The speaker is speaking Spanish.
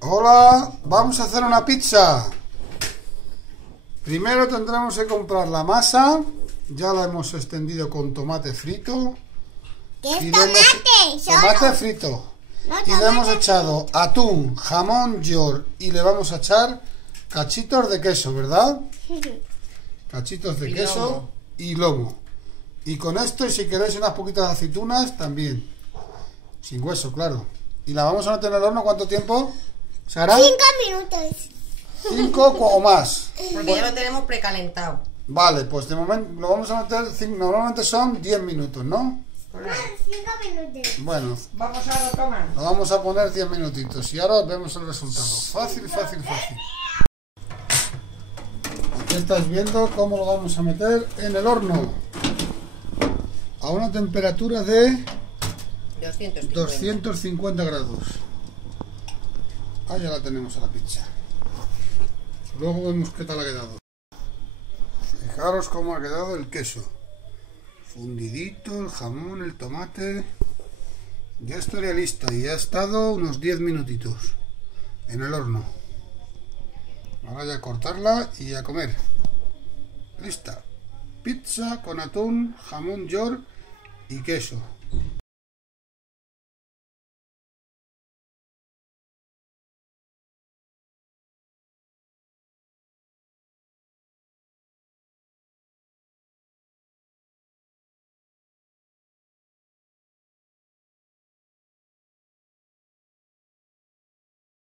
Hola, vamos a hacer una pizza. Primero tendremos que comprar la masa. Ya la hemos extendido con tomate frito. ¿Qué es Y tomate? tomate frito. No, Y le hemos tomate echado atún, jamón york y le vamos a echar cachitos de queso, ¿verdad? Cachitos de Y queso lomo. y lomo. Y con esto, y si queréis unas poquitas de aceitunas, también. Sin hueso, claro. ¿Y la vamos a meter en el horno cuánto tiempo, Sara? 5 minutos. 5 o más. Porque ya lo tenemos precalentado. Vale, pues de momento lo vamos a meter, normalmente son 10 minutos, ¿no? 5 minutos. Bueno, Vamos a lo tomar. lo vamos a poner 10 minutitos y ahora vemos el resultado. Fácil, fácil, fácil. Aquí estáis viendo cómo lo vamos a meter en el horno. A una temperatura de 250. 250 grados. Ahí ya la tenemos a la pizza. Luego vemos qué tal ha quedado. Fijaros cómo ha quedado el queso. Fundidito, el jamón, el tomate. Ya estaría lista y ha estado unos 10 minutitos en el horno. Ahora ya a cortarla y a comer. Lista. Pizza con atún, jamón york y queso.